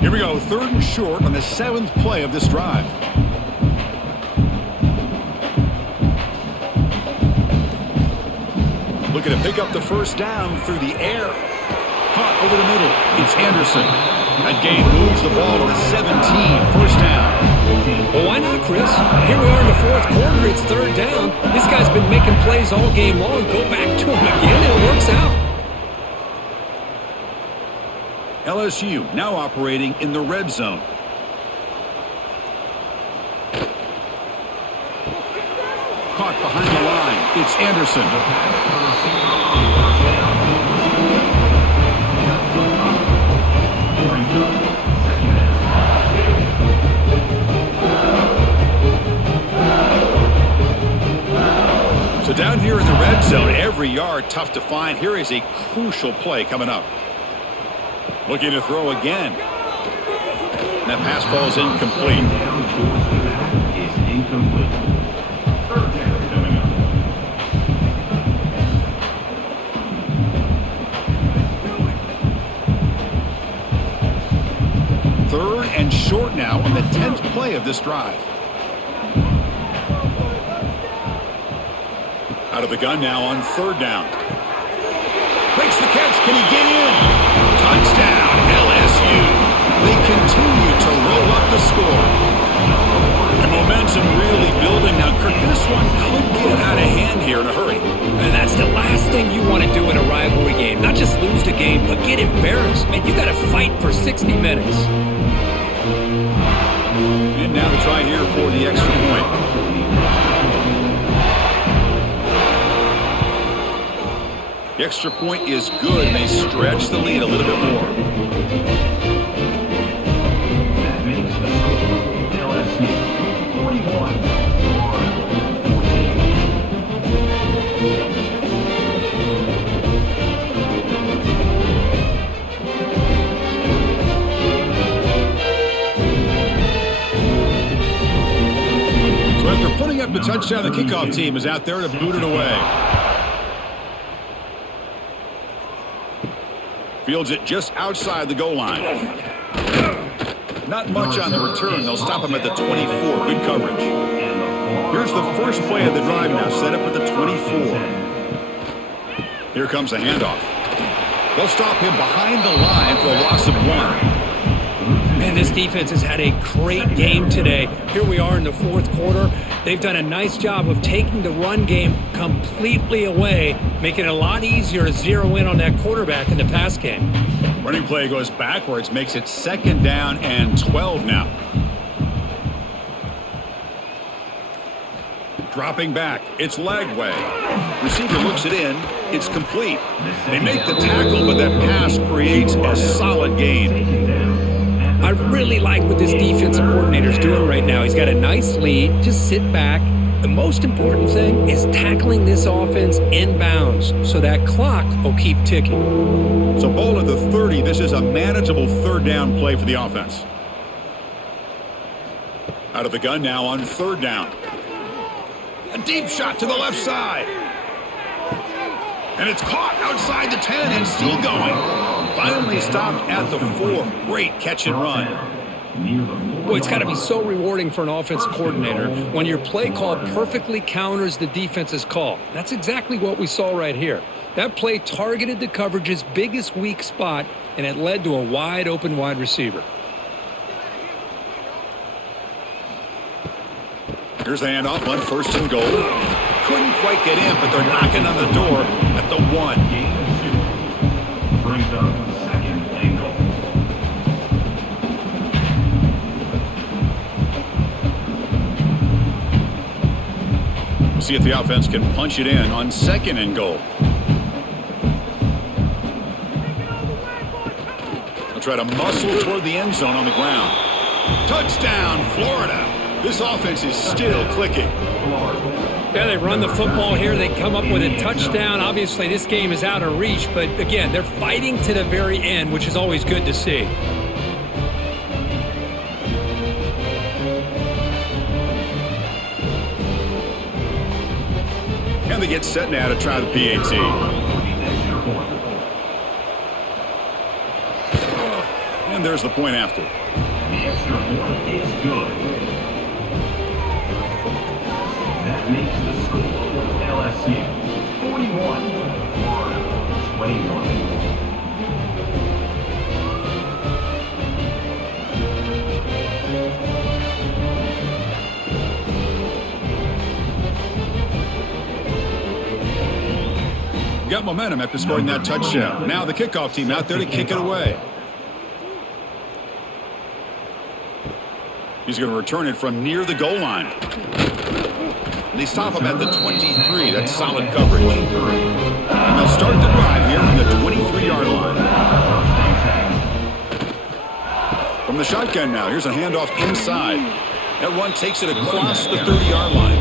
Here we go, 3rd and short on the 7th play of this drive. Looking to pick up the first down through the air. Caught over the middle, it's Anderson. That gain moves the ball to the 17, first down. Well, why not, Chris? Here we are in the 4th quarter, it's 3rd down. This guy's been making plays all game long. Go back to him again, and it works out. LSU now operating in the red zone. Caught behind the line, it's Anderson. So down here in the red zone, every yard tough to find. Here is a crucial play coming up. Looking to throw again. And that pass falls incomplete. Is incomplete. 3rd down coming up. 3rd and short now on the 10th play of this drive. Out of the gun now on 3rd down. Makes the catch. Can he get in? Touchdown, LSU. They continue to roll up the score. The momentum really building. Now, Kirk, this one could get out of hand here in a hurry. And that's the last thing you want to do in a rivalry game. Not just lose the game, but get embarrassed. Man, you got to fight for 60 minutes. And now the try here for the extra point. The extra point is good, and they stretch the lead a little bit more. That makes the score LSU 41-14. So after putting up the touchdown, the kickoff team is out there to boot it away. Fields it just outside the goal line. Not much on the return. They'll stop him at the 24. Good coverage. Here's the first play of the drive now, set up at the 24. Here comes the handoff. They'll stop him behind the line for a loss of 1. Man, this defense has had a great game today. Here we are in the 4th quarter. They've done a nice job of taking the run game completely away, making it a lot easier to zero in on that quarterback in the pass game. Running play goes backwards, makes it 2nd down and 12 now. Dropping back, it's Lagway. Receiver looks it in, it's complete. They make the tackle, but that pass creates a solid gain. I really like what this defensive coordinator's doing right now. He's got a nice lead. Just sit back. The most important thing is tackling this offense inbounds so that clock will keep ticking. So ball at the 30. This is a manageable 3rd down play for the offense. Out of the gun now on 3rd down. A deep shot to the left side. And it's caught outside the 10 and still going. Finally stopped at the 4. Great catch and run. near the 4-yard Boy, it's got to be line. so rewarding for an offense coordinator when your play call perfectly counters the defense's call. That's exactly what we saw right here. That play targeted the coverage's biggest weak spot, and it led to a wide open wide receiver. Here's the handoff on 1st and goal. Couldn't quite get in, but they're knocking on the door at the 1. Gain of 2. Brings up 2nd and goal. We'll see if the offense can punch it in on 2nd and goal. They'll try to muscle toward the end zone on the ground. Touchdown, Florida. This offense is still clicking. Yeah, they run the football here. They come up with a touchdown. Obviously, this game is out of reach, but again, they're fighting to the very end, which is always good to see. And they get set now to try the PAT. And there's the point after. The extra point is good. That makes the score LSU 41, Florida 21. Got momentum after scoring that touchdown. Now the kickoff team out there to kick it away. He's going to return it from near the goal line. They stop him at the 23. That's solid coverage. And they'll start the drive here from the 23-yard line. From the shotgun now, here's a handoff inside. That run takes it across the 30-yard line.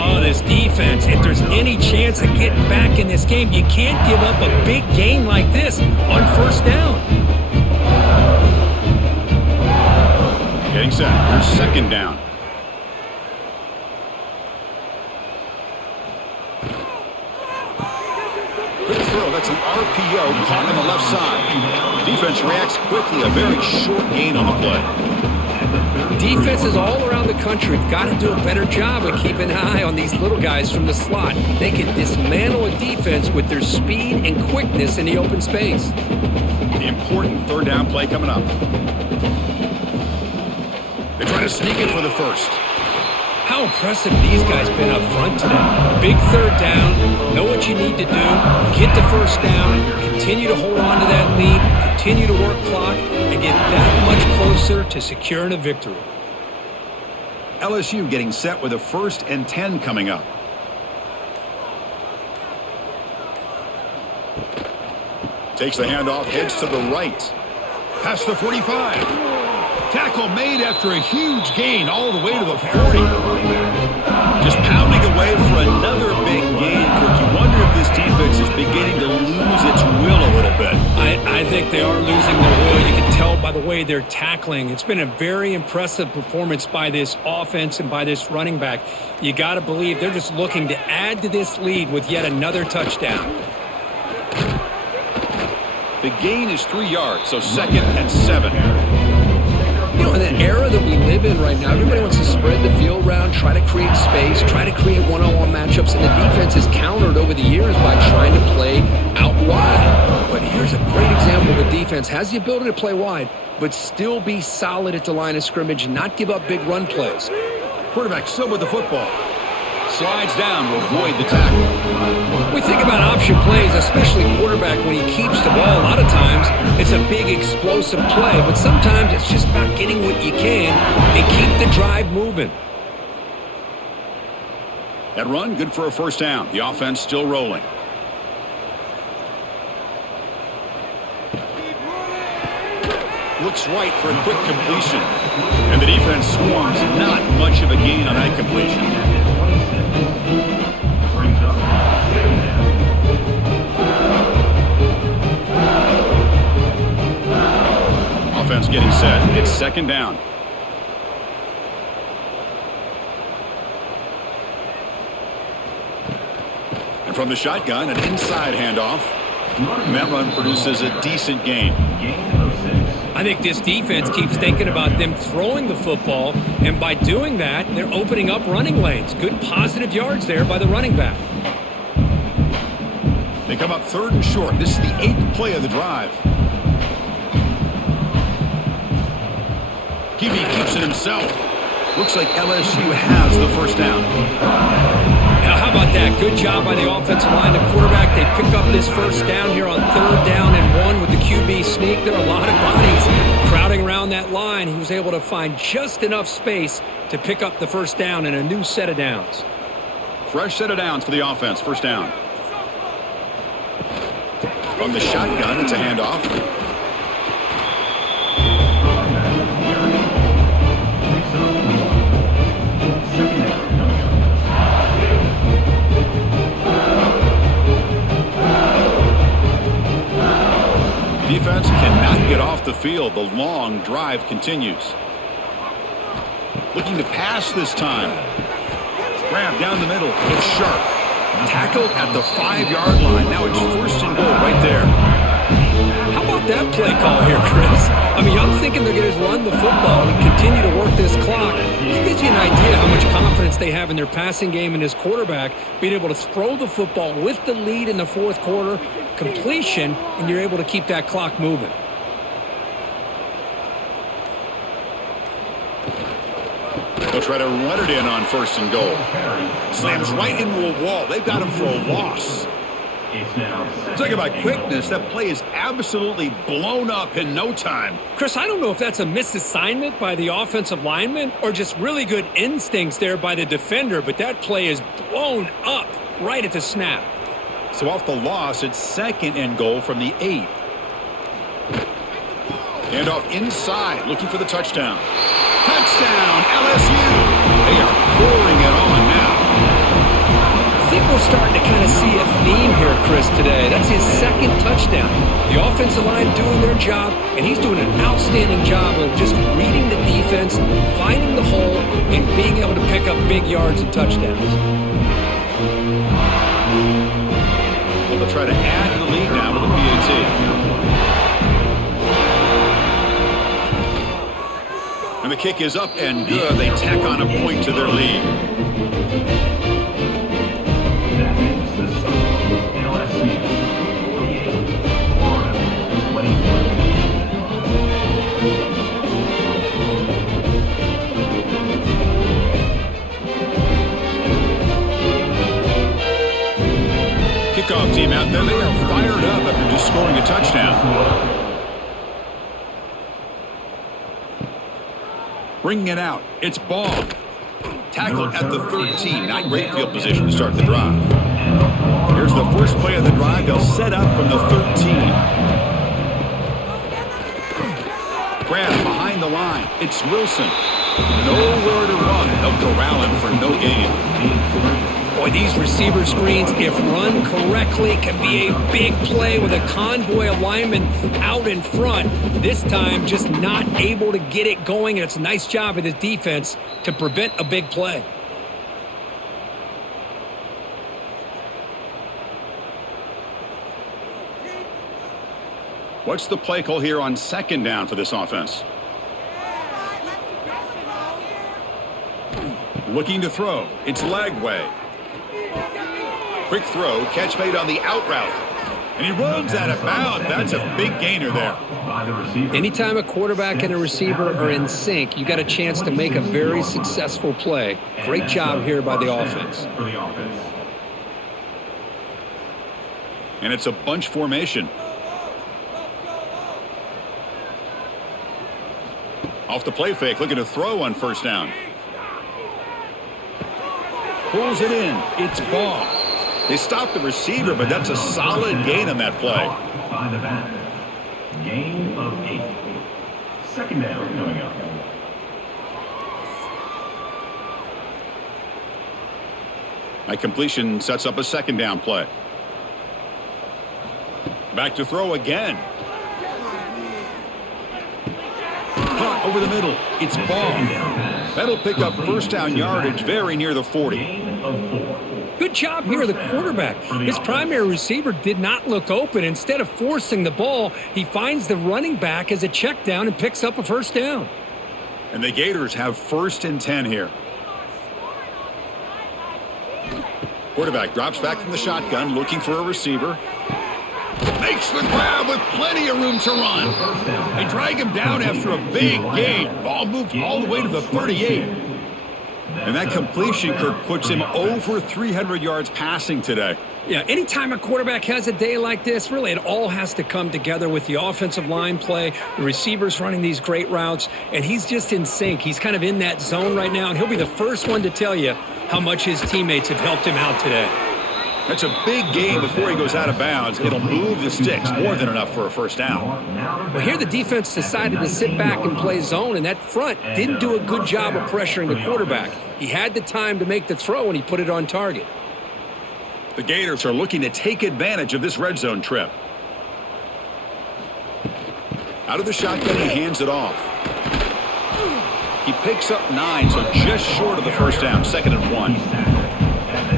Oh, this defense, if there's any chance of getting back in this game, you can't give up a big gain like this on 1st down. Getting set. Here's 2nd down. Good throw. That's an RPO caught on the left side. Defense reacts quickly. A very short gain on the play. Defenses all around the country have got to do a better job of keeping an eye on these little guys from the slot. They can dismantle a defense with their speed and quickness in the open space. The important 3rd down play coming up. They try to sneak it for the 1st. How impressive these guys been up front today. Big 3rd down, know what you need to do, get the 1st down, continue to hold on to that lead, continue to work clock, and get that much closer to securing a victory. LSU getting set with a 1st and 10 coming up. Takes the handoff, heads to the right. Past the 45. Tackle made after a huge gain all the way to the 40. Just pounding away for another big gain. Could you wonder if this defense is beginning to lose its will a little bit? I think they are losing their will. You can tell by the way they're tackling. It's been a very impressive performance by this offense and by this running back. You got to believe they're just looking to add to this lead with yet another touchdown. The gain is 3 yards, so 2nd and 7. You know, in the era that we live in right now, everybody wants to spread the field around, try to create space, try to create one-on-one matchups, and the defense is countered over the years by trying to play out wide. But here's a great example of a defense has the ability to play wide, but still be solid at the line of scrimmage and not give up big run plays. Quarterback still with the football. Slides down to avoid the tackle. We think about option plays, especially quarterback when he keeps the ball. A lot of times, it's a big explosive play, but sometimes it's just about getting what you can and keep the drive moving. That run, good for a 1st down. The offense still rolling. Looks right for a quick completion. And the defense swarms. Not much of a gain on that completion. Brings up 2nd down. Offense getting set. It's 2nd down. And from the shotgun, an inside handoff. And that run produces a decent gain. Gain of 6. I think this defense keeps thinking about them throwing the football, and by doing that, they're opening up running lanes. Good positive yards there by the running back. They come up 3rd and short. This is the 8th play of the drive. QB keeps it himself. Looks like LSU has the first down. Now, how about that? Good job by the offensive line. The quarterback, they pick up this first down here on 3rd down and 1 with the QB sneak. There are a lot of bodies crowding around that line. He was able to find just enough space to pick up the first down and a new set of downs. Fresh set of downs for the offense. First down. From the shotgun, it's a handoff. Defense cannot get off the field. The long drive continues. Looking to pass this time. Grab down the middle. It's sharp. Tackled at the 5-yard line. Now it's 1st and goal right there. How about that play call here, Chris? I mean, I'm thinking they're going to run the football and continue to work this clock. It gives you an idea how much confidence they have in their passing game and his quarterback being able to throw the football with the lead in the 4th quarter, completion, and you're able to keep that clock moving. They'll try to run it in on 1st and goal. Slams right into a wall. They've got him for a loss. Talk about quickness. That play is absolutely blown up in no time. Chris, I don't know if that's a misassignment by the offensive lineman or just really good instincts there by the defender, but that play is blown up right at the snap. So off the loss, it's 2nd and goal from the 8. And off inside, looking for the touchdown. Touchdown, LSU. They are pouring it on now. I think we're starting to kind of see a theme here, Chris, today. That's his 2nd touchdown. The offensive line doing their job, and he's doing an outstanding job of just reading the defense, finding the hole, and being able to pick up big yards and touchdowns. Well, they'll try to add to the lead now with a PAT. And the kick is up and good. They tack on a point to their lead. That makes the score LSU 48, Florida 21. Kickoff team out there. They are fired up after just scoring a touchdown. Bringing it out. It's Ball. Tackled at the 13. Not great field position to start the drive. Here's the first play of the drive. They'll set up from the 13. Grab behind the line. It's Wilson. Nowhere to run. They'll corral him for no gain. Boy, these receiver screens, if run correctly, can be a big play with a convoy of linemen out in front. This time, just not able to get it going, and it's a nice job of the defense to prevent a big play. What's the play call here on 2nd down for this offense? Looking to throw. It's Lagway. Quick throw, catch made on the out route. And he runs out of bounds. That's a big gainer there. Anytime a quarterback and a receiver are in sync, you got a chance to make a very successful play. Great job here by the offense. And it's a bunch formation. Off the play fake, looking to throw on 1st down. Pulls it in. It's Ball. They stopped the receiver, but that's a solid gain on that play. By the back. Gain of 8. 2nd down coming up. That completion sets up a 2nd down play. Back to throw again. Caught over the middle. It's ball. That'll pick up first down yardage very near the 40. Gain of 4. Good job here, the quarterback. His primary receiver did not look open. Instead of forcing the ball, he finds the running back as a check down and picks up a first down. And the Gators have 1st and 10 here. Quarterback drops back from the shotgun, looking for a receiver. Makes the grab with plenty of room to run. They drag him down after a big gain. Ball moved all the way to the 38. And that completion, Kirk, puts him over 300 yards passing today. Yeah, anytime a quarterback has a day like this, really it all has to come together with the offensive line play, the receivers running these great routes, and he's just in sync. He's kind of in that zone right now, and he'll be the first one to tell you how much his teammates have helped him out today. That's a big gain before he goes out of bounds. It'll move the sticks more than enough for a first down. Well, here the defense decided to sit back and play zone, and that front didn't do a good job of pressuring the quarterback. He had the time to make the throw, and he put it on target. The Gators are looking to take advantage of this red zone trip. Out of the shotgun, he hands it off. He picks up 9, so just short of the first down, 2nd and 1.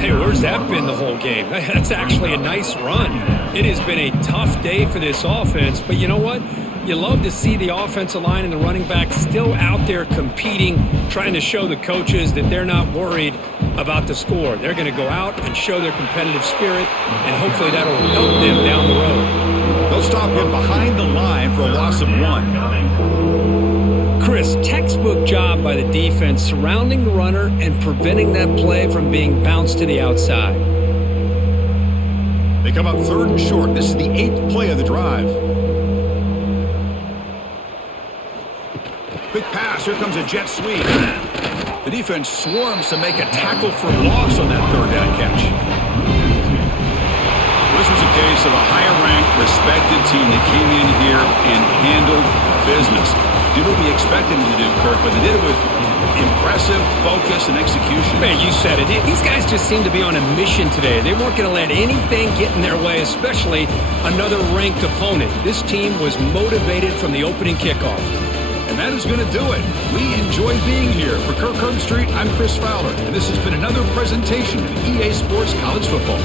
Hey, where's that been the whole game? That's actually a nice run. It has been a tough day for this offense, but you know what? You love to see the offensive line and the running back still out there competing, trying to show the coaches that they're not worried about the score. They're going to go out and show their competitive spirit, and hopefully that'll help them down the road. They'll stop him behind the line for a loss of 1. Chris, textbook job by the defense surrounding the runner and preventing that play from being bounced to the outside. They come up 3rd and short. This is the 8th play of the drive. Quick pass. Here comes a jet sweep. The defense swarms to make a tackle for loss on that 3rd down catch. This was a case of a higher-ranked, respected team that came in here and handled business. Did what we expected them to do, Kirk, but they did it with impressive focus and execution. Man, you said it. These guys just seem to be on a mission today. They weren't going to let anything get in their way, especially another ranked opponent. This team was motivated from the opening kickoff. And that is going to do it. We enjoy being here. For Kirk Herbstreit, I'm Chris Fowler, and this has been another presentation of EA Sports College Football.